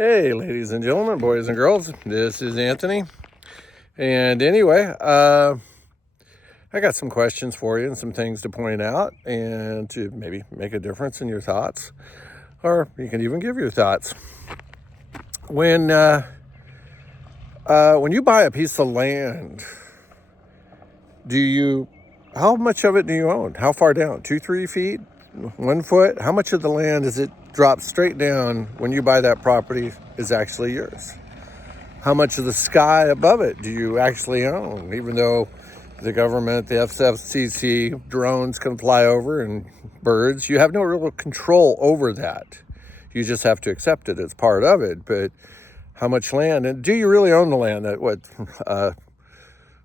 Hey, ladies and gentlemen, boys and girls, this is Anthony. And anyway, I got some questions for you and some things to point out and to maybe make a difference in your thoughts, or you can even give your thoughts. When you buy a piece of land, how much of it do you own? How far down? 2, 3 feet? 1 foot? How much of the land is it dropped straight down when you buy that property is actually yours? How much of the sky above it do you actually own? Even though the government, the FCC, drones can fly over and birds, you have no real control over that. You just have to accept it as part of it. But how much land? And do you really own the land? That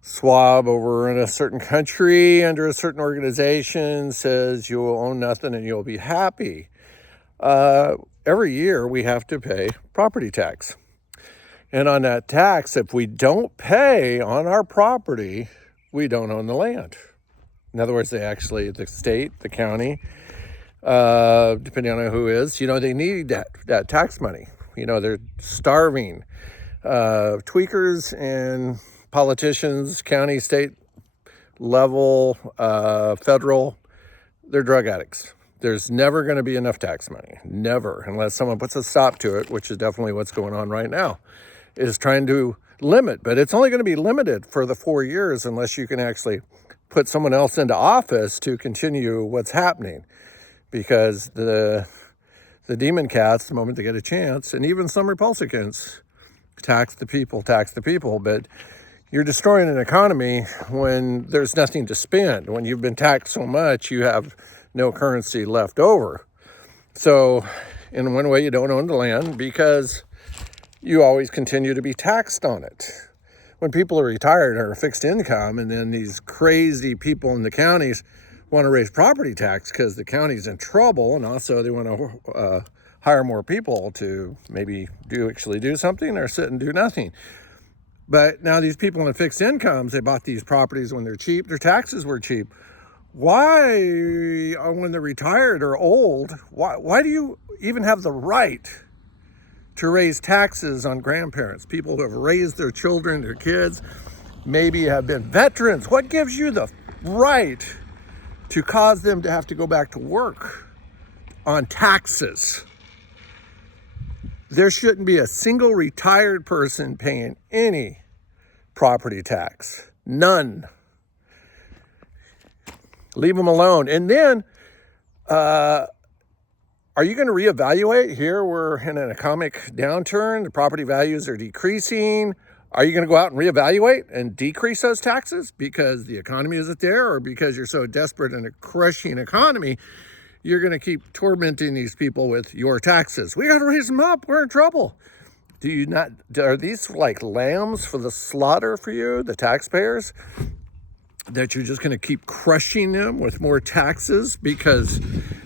swab over in a certain country under a certain organization says you will own nothing and you'll be happy. Every year we have to pay property tax. And on that tax, if we don't pay on our property, we don't own the land. In other words, the state, the county, depending on who is, they need that tax money. They're starving. Tweakers and politicians, county, state level, federal, they're drug addicts. There's never going to be enough tax money. Never, unless someone puts a stop to it, which is definitely what's going on right now, is trying to limit. But it's only going to be limited for the 4 years unless you can actually put someone else into office to continue what's happening. Because the demon cats, the moment they get a chance, and even some Republicans, tax the people. But you're destroying an economy when there's nothing to spend. When you've been taxed so much, you have no currency left over. So in one way, you don't own the land because you always continue to be taxed on it. When people are retired or fixed income, and then these crazy people in the counties want to raise property tax because the county's in trouble, and also they want to hire more people to maybe actually do something or sit and do nothing. But now these people in fixed incomes, they bought these properties when they're cheap, their taxes were cheap. Why, when they're retired or old, why do you even have the right to raise taxes on grandparents, people who have raised their children, their kids, maybe have been veterans? What gives you the right to cause them to have to go back to work on taxes? There shouldn't be a single retired person paying any property tax. None. Leave them alone. And then, are you going to reevaluate? Here we're in an economic downturn. The property values are decreasing. Are you going to go out and reevaluate and decrease those taxes because the economy isn't there, or because you're so desperate in a crushing economy, you're going to keep tormenting these people with your taxes? We got to raise them up. We're in trouble. Are these like lambs for the slaughter for you, the taxpayers? That you're just going to keep crushing them with more taxes because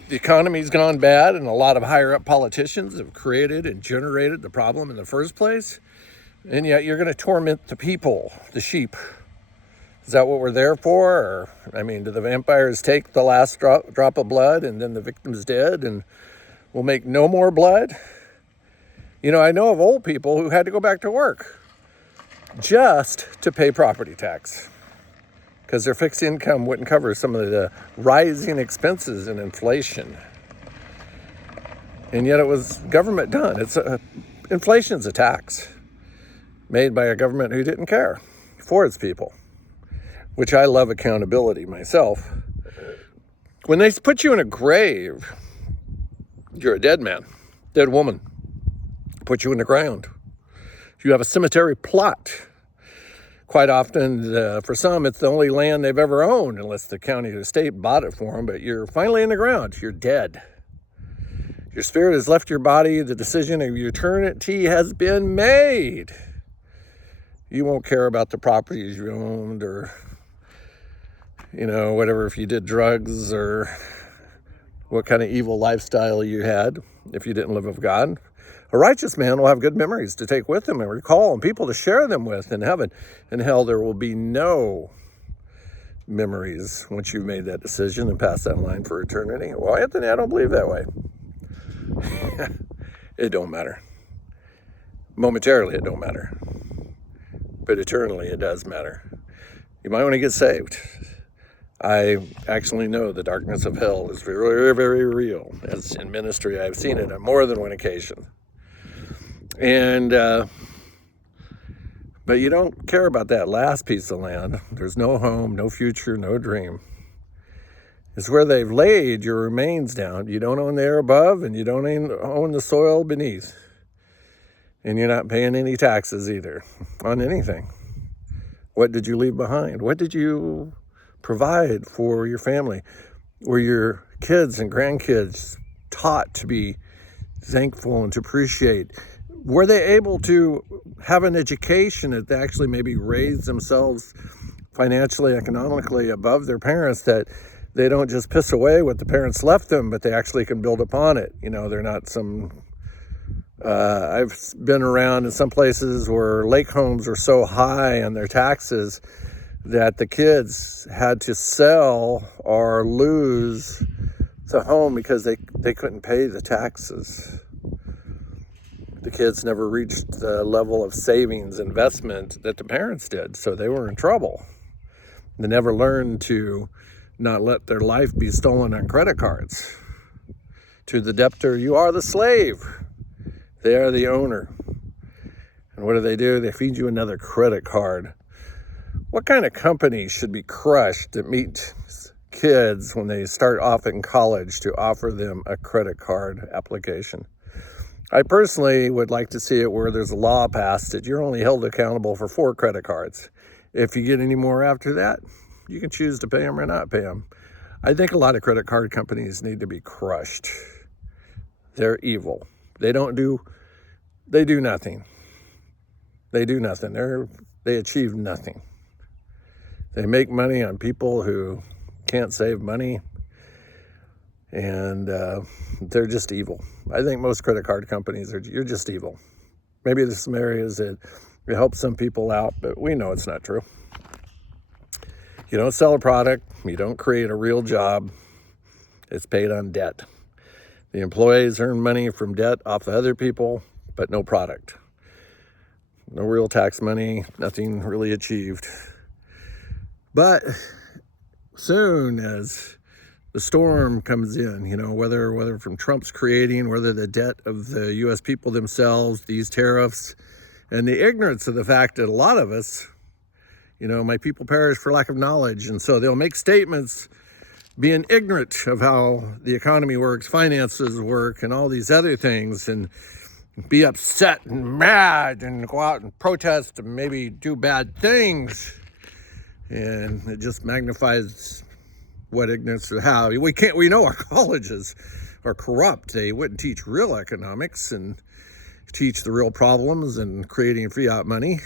the economy's gone bad and a lot of higher up politicians have created and generated the problem in the first place? And yet you're going to torment the people, the sheep. Is that what we're there for? Or, do the vampires take the last drop of blood and then the victim's dead and we'll make no more blood? I know of old people who had to go back to work just to pay property tax, because their fixed income wouldn't cover some of the rising expenses and inflation. And yet it was government done. Inflation's a tax made by a government who didn't care for its people, which I love accountability myself. When they put you in a grave, you're a dead man, dead woman. Put you in the ground. You have a cemetery plot. Quite often, for some, it's the only land they've ever owned, unless the county or the state bought it for them, but you're finally in the ground. You're dead. Your spirit has left your body. The decision of your eternity has been made. You won't care about the properties you owned or, whatever, if you did drugs or what kind of evil lifestyle you had, if you didn't live with God. A righteous man will have good memories to take with him and recall, and people to share them with in heaven. In hell, there will be no memories once you've made that decision and passed that line for eternity. Well, Anthony, I don't believe that way. It don't matter. Momentarily, it don't matter, but eternally, it does matter. You might want to get saved. I actually know the darkness of hell is very, very, very real. As in ministry, I've seen it on more than one occasion. And but you don't care about that last piece of land. There's no home, no future, no dream. It's where they've laid your remains down. You don't own the air above, and you don't own the soil beneath. And you're not paying any taxes either on anything. What did you leave behind? What did you provide for your family? Were your kids and grandkids taught to be thankful and to appreciate? Were they able to have an education that they actually maybe raised themselves financially, economically above their parents, that they don't just piss away what the parents left them, but they actually can build upon it? You know, they're not some... I've been around in some places where lake homes were so high on their taxes that the kids had to sell or lose the home because they couldn't pay the taxes. The kids never reached the level of savings investment that the parents did, so they were in trouble. They never learned to not let their life be stolen on credit cards. To the debtor, you are the slave. They are the owner. And what do? They feed you another credit card. What kind of company should be crushed that meet kids when they start off in college to offer them a credit card application? I personally would like to see it where there's a law passed that you're only held accountable for 4 credit cards. If you get any more after that, you can choose to pay them or not pay them. I think a lot of credit card companies need to be crushed. They're evil. They do nothing. They do nothing. They achieve nothing. They make money on people who can't save money, and they're just evil. I think most credit card companies you're just evil. Maybe there's some areas that help some people out, but we know it's not true. You don't sell a product. You don't create a real job. It's paid on debt. The employees earn money from debt off of other people, but no product. No real tax money, nothing really achieved. But soon as the storm comes in, you know, whether from Trump's creating, whether the debt of the U.S. people themselves, these tariffs, and the ignorance of the fact that a lot of us, you know, my people perish for lack of knowledge. And so they'll make statements being ignorant of how the economy works, finances work, and all these other things, and be upset and mad and go out and protest and maybe do bad things. And it just magnifies what ignorance or how. We know our colleges are corrupt. They wouldn't teach real economics and teach the real problems and creating fiat money.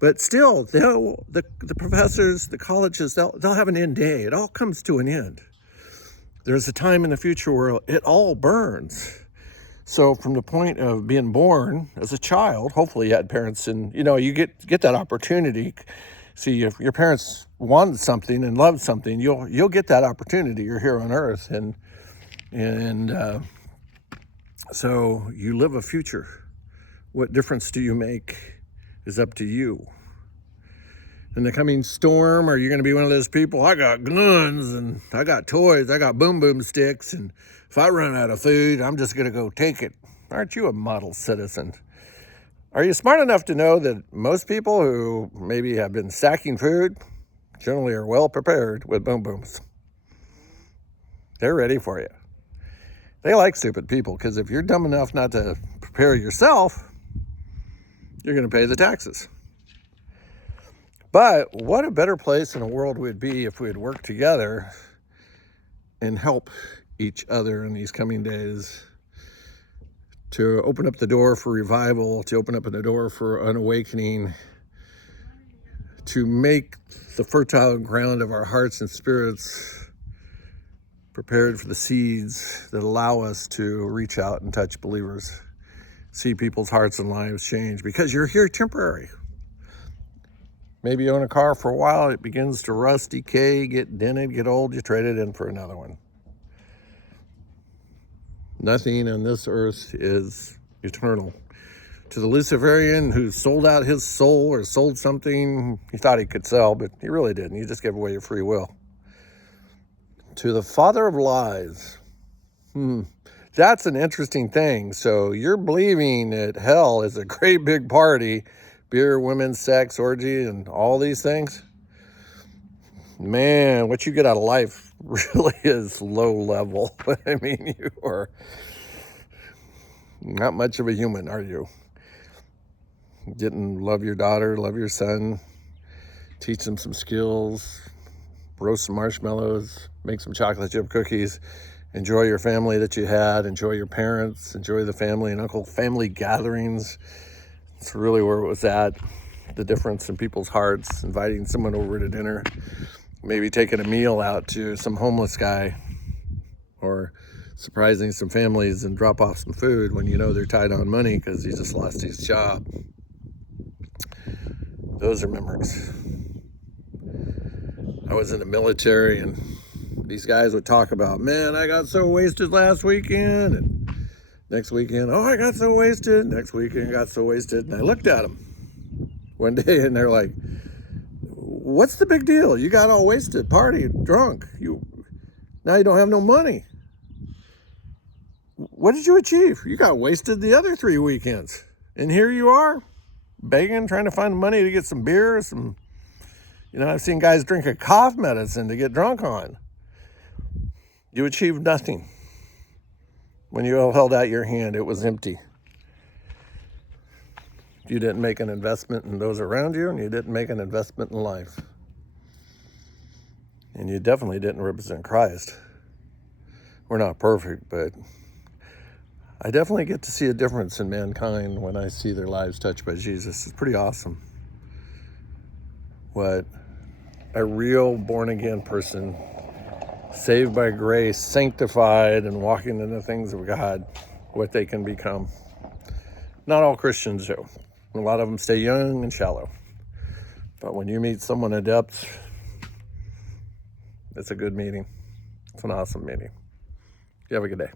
But still, the professors, the colleges, they'll have an end day. It all comes to an end. There's a time in the future where it all burns. So from the point of being born as a child, hopefully you had parents, and you know, you get that opportunity. See, if your parents wanted something and loved something, you'll get that opportunity. You're here on earth, and so you live a future. What difference do you make is up to you. In the coming storm, are you going to be one of those people, I got guns and I got toys, I got boom sticks, and if I run out of food, I'm just going to go take it? Aren't you a model citizen? Are you smart enough to know that most people who maybe have been stacking food generally are well prepared with boom booms? They're ready for you. They like stupid people, because if you're dumb enough not to prepare yourself, you're going to pay the taxes. But what a better place in the world would be if we had worked together and help each other in these coming days to open up the door for revival, to open up the door for an awakening, to make the fertile ground of our hearts and spirits prepared for the seeds that allow us to reach out and touch believers, see people's hearts and lives change, because you're here temporary. Maybe you own a car for a while, it begins to rust, decay, get dented, get old, you trade it in for another one. Nothing on this earth is eternal. to the Luciferian who sold out his soul or sold something he thought he could sell, but he really didn't. He just gave away your free will. To the father of lies. That's an interesting thing. So you're believing that hell is a great big party, beer, women, sex, orgy, and all these things. Man, what you get out of life really is low level. I mean, you are not much of a human, are you? Didn't love your daughter, love your son, teach them some skills, roast some marshmallows, make some chocolate chip cookies, enjoy your family that you had, enjoy your parents, enjoy the family and uncle family gatherings. It's really where it was at. The difference in people's hearts, inviting someone over to dinner, maybe taking a meal out to some homeless guy, or surprising some families and drop off some food when you know they're tight on money because he just lost his job. Those are memories. I was in the military and these guys would talk about, man, I got so wasted last weekend, and next weekend, oh, I got so wasted, next weekend I got so wasted. And I looked at them one day and they're like, what's the big deal? You got all wasted, partied, drunk. Now you don't have no money. What did you achieve? You got wasted the other 3 weekends. And here you are, begging, trying to find money to get some beer, I've seen guys drink a cough medicine to get drunk on. You achieved nothing. When you held out your hand, it was empty. You didn't make an investment in those around you, and you didn't make an investment in life. And you definitely didn't represent Christ. We're not perfect, but I definitely get to see a difference in mankind when I see their lives touched by Jesus. It's pretty awesome what a real born-again person, saved by grace, sanctified, and walking in the things of God, what they can become. Not all Christians do. A lot of them stay young and shallow. But when you meet someone in depth, it's a good meeting. It's an awesome meeting. You have a good day.